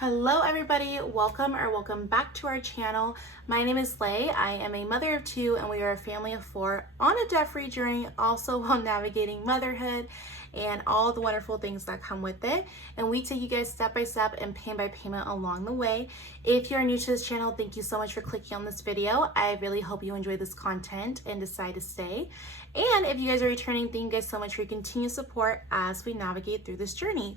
Hello everybody, welcome back to our channel. My name is Lay. I am a mother of two and we are a family of four on a debt-free journey, also while navigating motherhood and all the wonderful things that come with it. And we take you guys step by step and payment by payment along the way. If you're new to this channel, thank you so much for clicking on this video. I really hope you enjoy this content and decide to stay. And if you guys are returning, thank you guys so much for your continued support as we navigate through this journey.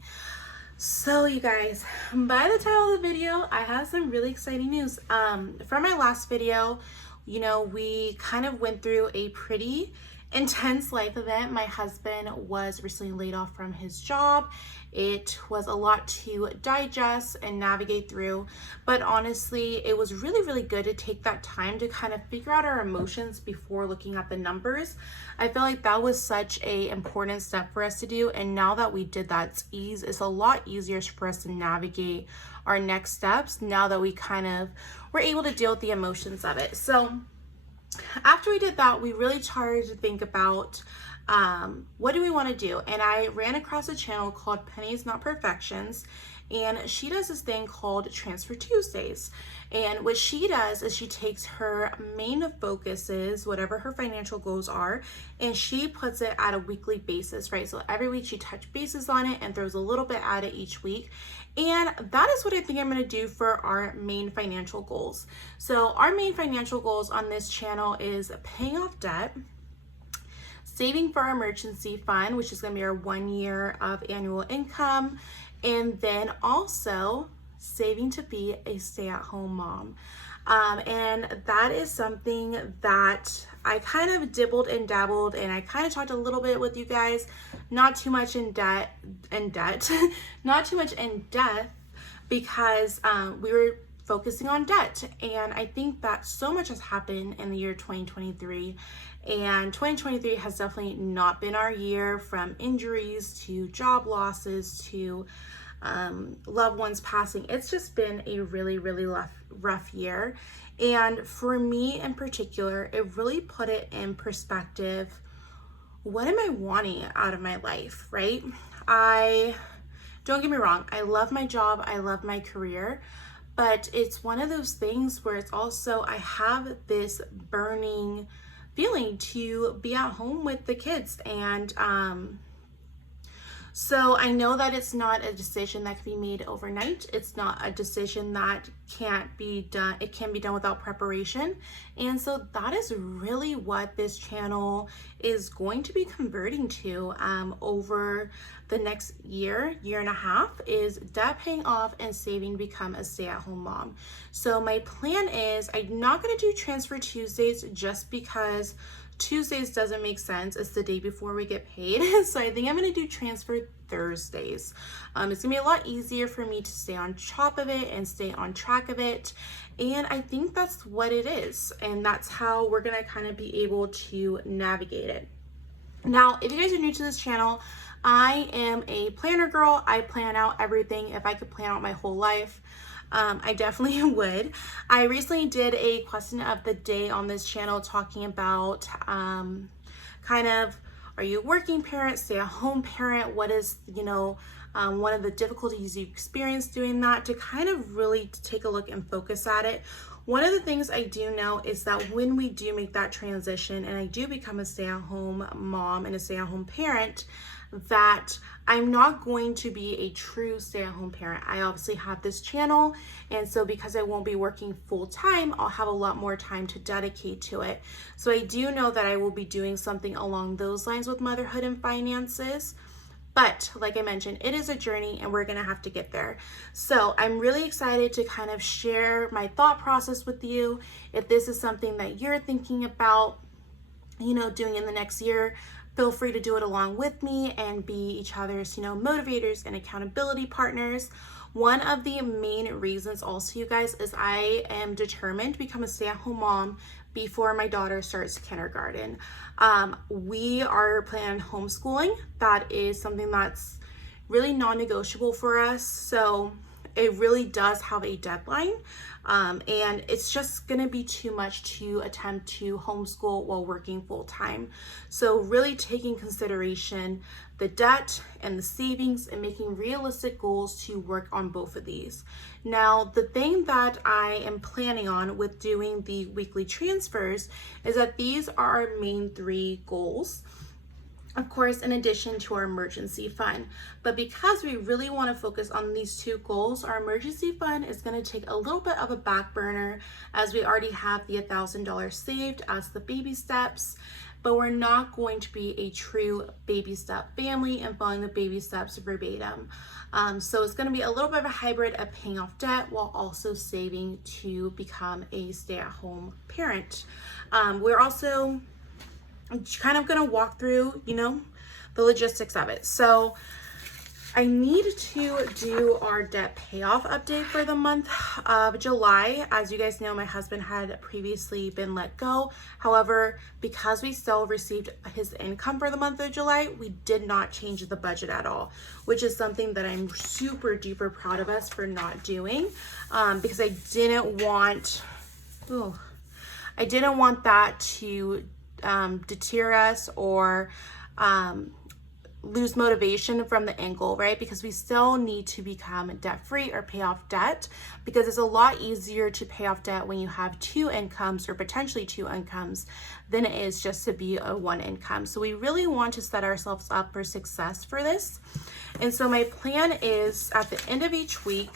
So you guys, by the title of the video, I have some really exciting news. From my last video, we kind of went through a pretty intense life event. My husband was recently laid off from his job. It was a lot to digest and navigate through, but honestly, it was really, really good to take that time to kind of figure out our emotions before looking at the numbers. I feel like that was such a important step for us to do, and now that we did that, it's a lot easier for us to navigate our next steps now that we kind of were able to deal with the emotions of it. So after we did that, we really started to think about what do we want to do? And I ran across a channel called Pennies Not Perfections, and she does this thing called Transfer Tuesdays. And what she does is she takes her main focuses, whatever her financial goals are, and she puts it at a weekly basis, right? So every week she touches bases on it and throws a little bit at it each week. And that is what I think I'm going to do for our main financial goals. So our main financial goals on this channel is paying off debt, saving for our emergency fund, which is going to be our 1 year of annual income, and then also saving to be a stay-at-home mom. And that is something that I kind of dibbled and dabbled, and I kind of talked a little bit with you guys, not too much in debt, not too much in depth, because we were focusing on debt. And I think that so much has happened in the year 2023, and 2023 has definitely not been our year, from injuries to job losses to loved ones passing. It's just been a really, really rough year. And for me in particular, it really put it in perspective. What am I wanting out of my life, right? Don't get me wrong, I love my job, I love my career, but it's one of those things where it's also, I have this burning feeling to be at home with the kids. And so I know that it's not a decision that can be made overnight. It's not a decision that can't be done. It can be done without preparation. And so that is really what this channel is going to be converting to over the next year and a half, is debt paying off and saving to become a stay-at-home mom. So my plan is, I'm not going to do Transfer Tuesdays just because Tuesdays doesn't make sense. It's the day before we get paid. So I think I'm going to do Transfer Thursdays. It's going to be a lot easier for me to stay on top of it and stay on track of it. And I think that's what it is. And that's how we're going to kind of be able to navigate it. Now, if you guys are new to this channel, I am a planner girl. I plan out everything. If I could plan out my whole life, I definitely would. I recently did a question of the day on this channel talking about kind of, are you a working parent, stay-at-home parent? What is, one of the difficulties you experience doing that, to kind of really take a look and focus at it. One of the things I do know is that when we do make that transition and I do become a stay-at-home mom and a stay-at-home parent, that I'm not going to be a true stay-at-home parent. I obviously have this channel, and so because I won't be working full-time, I'll have a lot more time to dedicate to it. So I do know that I will be doing something along those lines with motherhood and finances. But like I mentioned, it is a journey and we're gonna have to get there. So I'm really excited to kind of share my thought process with you. If this is something that you're thinking about, doing in the next year, feel free to do it along with me and be each other's, motivators and accountability partners. One of the main reasons also, you guys, is I am determined to become a stay-at-home mom before my daughter starts kindergarten. We are planning on homeschooling. That is something that's really non-negotiable for us. So it really does have a deadline. And it's just gonna be too much to attempt to homeschool while working full time. So really taking consideration the debt and the savings and making realistic goals to work on both of these. Now, the thing that I am planning on with doing the weekly transfers is that these are our main 3 goals. Of course, in addition to our emergency fund. But because we really want to focus on these 2 goals, our emergency fund is going to take a little bit of a back burner as we already have the $1,000 saved as the baby steps, but we're not going to be a true baby step family and following the baby steps verbatim. So it's going to be a little bit of a hybrid of paying off debt while also saving to become a stay-at-home parent. We're also kind of going to walk through, the logistics of it. So I need to do our debt payoff update for the month of July. As you guys know, my husband had previously been let go. However, because we still received his income for the month of July, we did not change the budget at all, which is something that I'm super duper proud of us for not doing, because I didn't want that to deter us or lose motivation from the end goal, right? Because we still need to become debt free or pay off debt, because it's a lot easier to pay off debt when you have 2 incomes or potentially 2 incomes than it is just to be a 1 income. So we really want to set ourselves up for success for this. And so my plan is at the end of each week,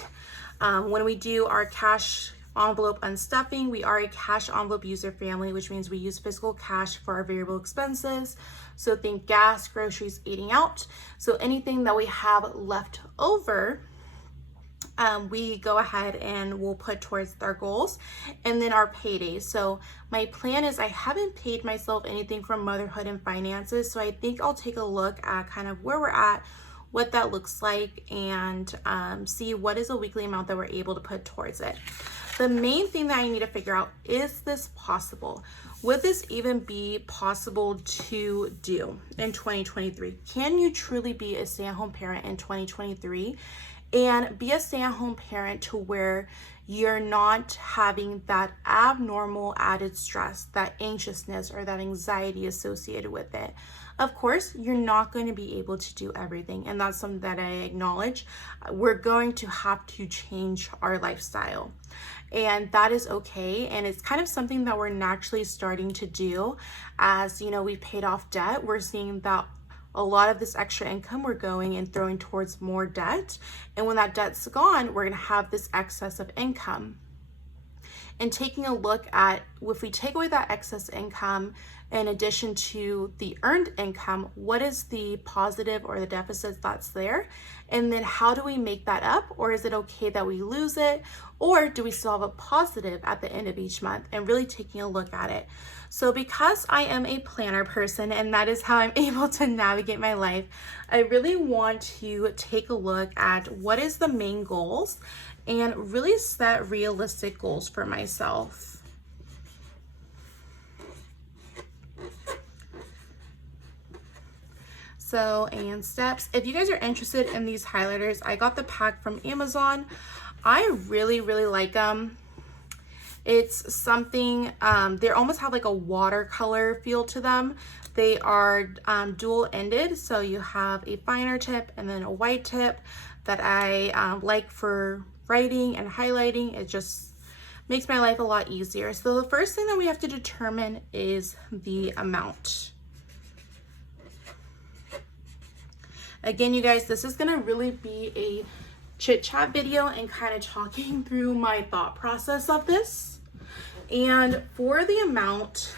when we do our cash envelope unstuffing, we are a cash envelope user family, which means we use physical cash for our variable expenses. So think gas, groceries, eating out. So anything that we have left over, we go ahead and we'll put towards our goals. And then our paydays. So my plan is I haven't paid myself anything from motherhood and finances. So I think I'll take a look at kind of where we're at, what that looks like, and see what is a weekly amount that we're able to put towards it. The main thing that I need to figure out, is this possible? Would this even be possible to do in 2023? Can you truly be a stay-at-home parent in 2023 and be a stay-at-home parent to where you're not having that abnormal added stress, that anxiousness, or that anxiety associated with it? Of course, you're not going to be able to do everything, and that's something that I acknowledge. We're going to have to change our lifestyle, and that is okay. And it's kind of something that we're naturally starting to do. As we've paid off debt, we're seeing that a lot of this extra income we're going and throwing towards more debt, and when that debt's gone, we're going to have this excess of income. And taking a look at, if we take away that excess income in addition to the earned income, what is the positive or the deficit that's there? And then how do we make that up? Or is it okay that we lose it? Or do we still have a positive at the end of each month? And really taking a look at it. So because I am a planner person and that is how I'm able to navigate my life, I really want to take a look at what is the main goals and really set realistic goals for myself. So, and steps. If you guys are interested in these highlighters, I got the pack from Amazon. I really, really like them. It's something, they almost have like a watercolor feel to them. They are dual-ended, so you have a finer tip and then a white tip that I like for writing and highlighting. It just makes my life a lot easier. So the first thing that we have to determine is the amount. Again, you guys, this is gonna really be a chit chat video and kind of talking through my thought process of this. And for the amount,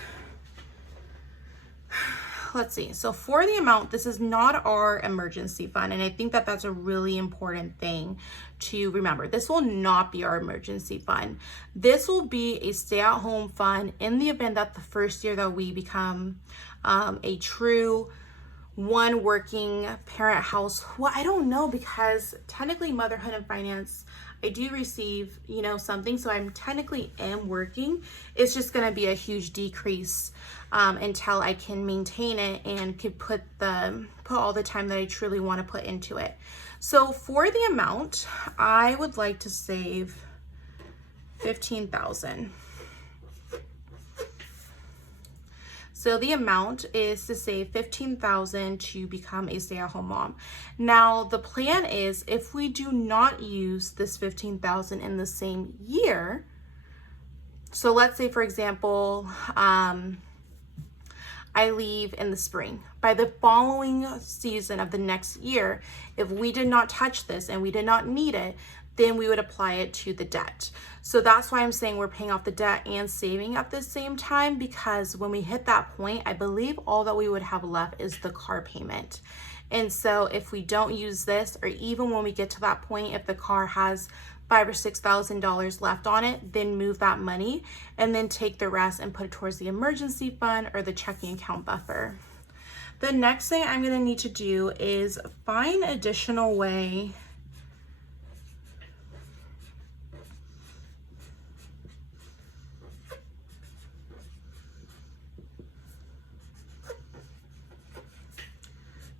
let's see. So for the amount, this is not our emergency fund. And I think that that's a really important thing to remember. This will not be our emergency fund. This will be a stay-at-home fund in the event that the first year that we become a true one working parent house. Well, I don't know, because technically motherhood and finance, I do receive, something, so I'm technically am working. It's just going to be a huge decrease until I can maintain it and could put all the time that I truly want to put into it. So for the amount, I would like to save $15,000. So the amount is to save $15,000 to become a stay-at-home mom. Now the plan is if we do not use this $15,000 in the same year, so let's say for example, I leave in the spring. By the following season of the next year, if we did not touch this and we did not need it, then we would apply it to the debt. So that's why I'm saying we're paying off the debt and saving at the same time, because when we hit that point, I believe all that we would have left is the car payment. And so if we don't use this, or even when we get to that point, if the car has $5,000 or $6,000 left on it, then move that money and then take the rest and put it towards the emergency fund or the checking account buffer. The next thing I'm going to need to do is find an additional way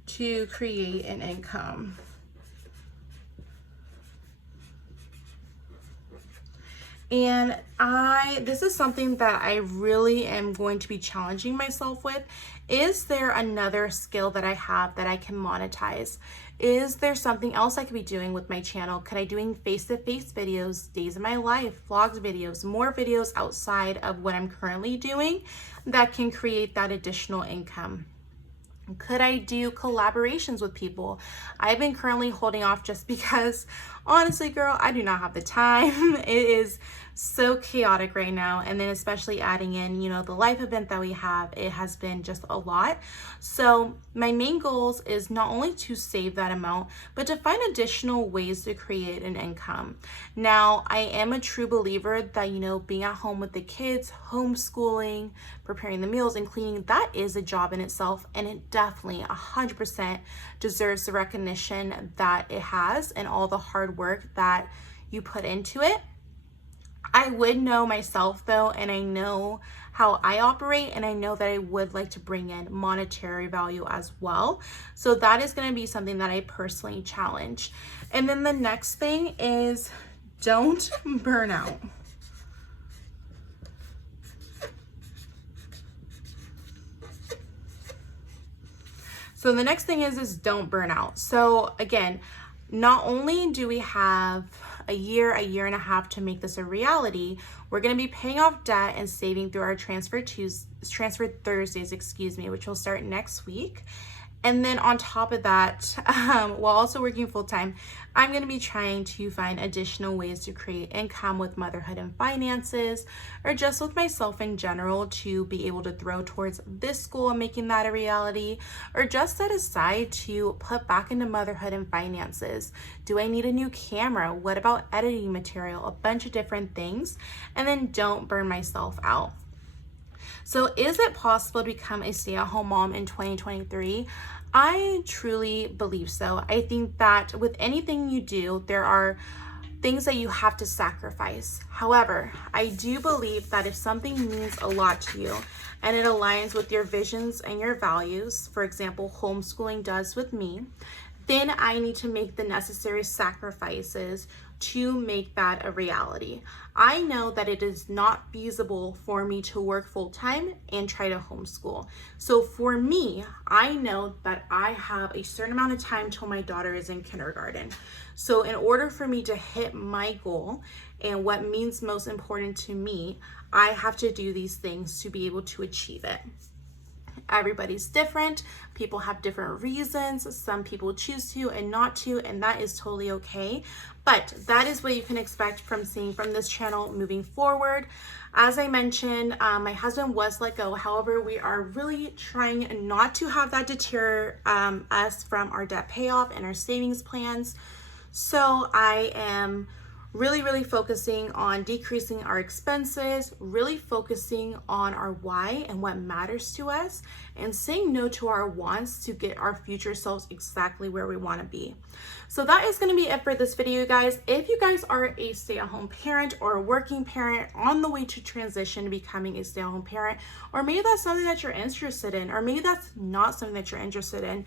to create an income. And this is something that I really am going to be challenging myself with. Is there another skill that I have that I can monetize? Is there something else I could be doing with my channel? Could I doing face-to-face videos, days of my life, vlogs videos, more videos outside of what I'm currently doing that can create that additional income? Could I do collaborations with people? I've been currently holding off just because, honestly, girl, I do not have the time. It is so chaotic right now. And then especially adding in, the life event that we have, it has been just a lot. So my main goals is not only to save that amount, but to find additional ways to create an income. Now, I am a true believer that, being at home with the kids, homeschooling, preparing the meals and cleaning, that is a job in itself. And it definitely 100% deserves the recognition that it has and all the hard work that you put into it. I would know myself though, and I know how I operate, and I know that I would like to bring in monetary value as well. So that is going to be something that I personally challenge. And then the next thing is don't burn out. So the next thing is don't burn out. So again, not only do we have a year and a half to make this a reality, we're going to be paying off debt and saving through our transfer Thursdays, which will start next week. And then on top of that, while also working full-time, I'm going to be trying to find additional ways to create income with motherhood and finances, or just with myself in general, to be able to throw towards this goal and making that a reality, or just set aside to put back into motherhood and finances. Do I need a new camera? What about editing material? A bunch of different things. And then don't burn myself out. So is it possible to become a stay-at-home mom in 2023? I truly believe so. I think that with anything you do, there are things that you have to sacrifice. However, I do believe that if something means a lot to you and it aligns with your visions and your values, for example, homeschooling does with me, then I need to make the necessary sacrifices to make that a reality. I know that it is not feasible for me to work full-time and try to homeschool. So for me, I know that I have a certain amount of time till my daughter is in kindergarten. So in order for me to hit my goal and what means most important to me, I have to do these things to be able to achieve it. Everybody's different. People have different reasons. Some people choose to and not to, and that is totally okay. But that is what you can expect from seeing from this channel moving forward. As I mentioned, my husband was let go. However, we are really trying not to have that deter us from our debt payoff and our savings plans. So I am really focusing on decreasing our expenses, really focusing on our why and what matters to us, and saying no to our wants to get our future selves exactly where we want to be. So that is going to be it for this video, guys. If you guys are a stay-at-home parent or a working parent on the way to transition to becoming a stay-at-home parent, or maybe that's something that you're interested in, or maybe that's not something that you're interested in,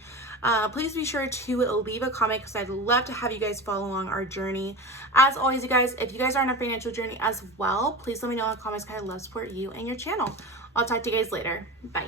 please be sure to leave a comment, because I'd love to have you guys follow along our journey. As always, you guys, if you guys are on a financial journey as well, please let me know in the comments, because I love support you and your channel. I'll talk to you guys later. Bye.